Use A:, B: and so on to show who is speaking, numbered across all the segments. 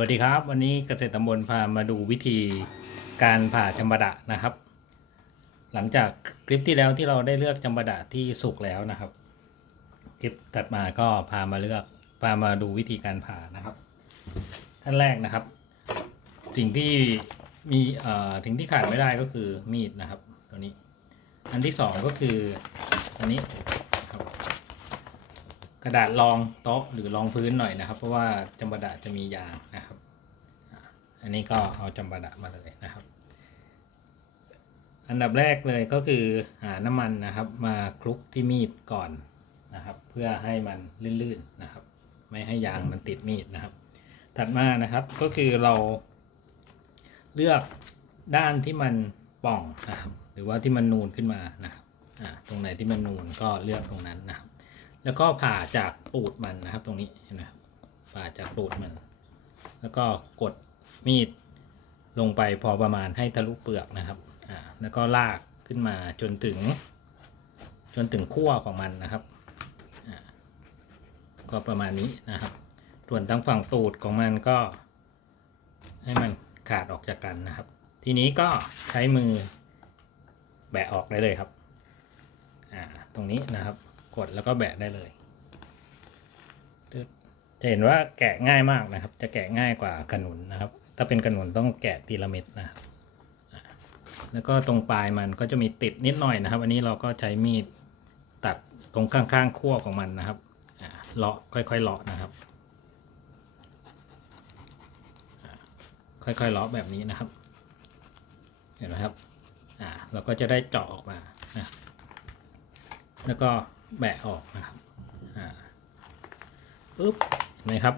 A: วัสดีครับ วันนี้เกษตรตำบลพามาดูวิธีการผ่าจำปาดะนะครับ หลังจากคลิปที่แล้วที่เราได้เลือกจำปาดะที่สุกแล้วนะครับ คลิปถัดมาก็พามาเลือกพามาดูวิธีการผ่านะครับขั้นแรกนะครับ สิ่งที่มีเอ่อสิ่งที่ขาดไม่ได้ก็คือมีดนะครับ ตัวนี้ อันที่สองก็คืออันนี้ครับกระดาษรองโต๊ะหรือรองพื้นหน่อยนะครับ เพราะว่าจำปาดะจะมียางนะ อันนี้ก็เอาจำปาดะมาเลยนะครับ อันดับแรกเลยก็คือหาน้ำมันนะครับ มาคลุกที่มีดก่อนนะครับ เพื่อให้มันลื่นๆนะครับ ไม่ให้ยางมันติดมีดนะครับ ถัดมานะครับก็คือเราเลือกด้านที่มันป่องนะครับ หรือว่าที่มันนูนขึ้นมานะครับตรงไหนที่มันนูนก็เลือกตรงนั้นนะครับ แล้วก็ผ่าจากตูดมันนะครับ ตรงนี้เห็นไหมผ่าจากตูดมัน แล้วก็กด มีดลงไปพอประมาณให้ทะลุเปลือกนะครับอ่าแล้วก็ลากขึ้นมาจนถึง จนถึงขั้วของมันนะครับอ่าก็ประมาณนี้นะครับ ส่วนทางฝั่งตูดของมันก็ ให้มันขาดออกจากกันนะครับ ทีนี้ก็ใช้มือแบะออกได้เลยครับอ่าตรงนี้นะครับ กดแล้วก็แบะได้เลย จะเห็นว่าแกะง่ายมากนะครับ จะแกะง่ายกว่ากระหนุนนะครับ ถ้าเป็นกระหนุนต้องแกะทีละเม็ดนะแล้วก็ตรงปลายมันก็จะมีติดนิดหน่อยนะครับ อันนี้เราก็ใช้มีดตัดตรงข้างๆขั้วของมันนะครับเลาะค่อยๆเลาะนะครับ ค่อยๆเลาะแบบนี้นะครับ เห็นไหมครับอ่าเราก็จะได้เจาะออกมานะแล้วก็แบะออกนะครับอ่าปึ๊บ เห็นไหมครับ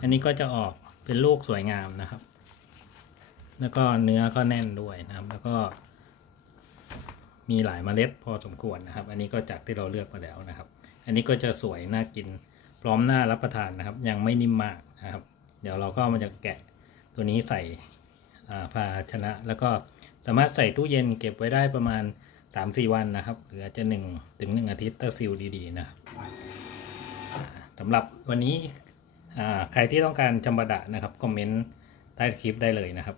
A: อันนี้ก็จะออกเป็นลูกสวยงามนะครับ แล้วก็เนื้อก็แน่นด้วยนะครับ แล้วก็มีหลายเมล็ดพอสมควรนะครับ อันนี้ก็จากที่เราเลือกมาแล้วนะครับ อันนี้ก็จะสวยน่ากินพร้อมหน้ารับประทานนะครับ ยังไม่นิ่มมากนะครับ เดี๋ยวเราก็มาจะแกะตัวนี้ใส่ภาชนะ แล้วก็สามารถใส่ตู้เย็นเก็บไว้ได้ประมาณ 3-4 วันนะครับ หรืออาจจะ1ถึง1อาทิตย์ถ้าซีลดีๆนะครับสำหรับวันนี้ ใครที่ต้องการจำบาดะนะครับคอมเมนต์ใต้คลิปได้เลยนะครับ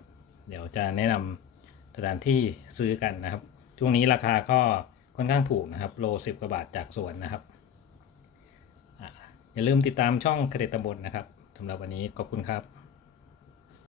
A: เดี๋ยวจะแนะนำสถานที่ซื้อกันนะครับ ช่วงนี้ราคาก็ค่อนข้างถูกนะครับ โลสิบกว่าบาทจากสวนนะครับออย่าลืมติดตามช่องเกษตรตำบลนะครับสำหรับวันนี้ขอบคุณครับ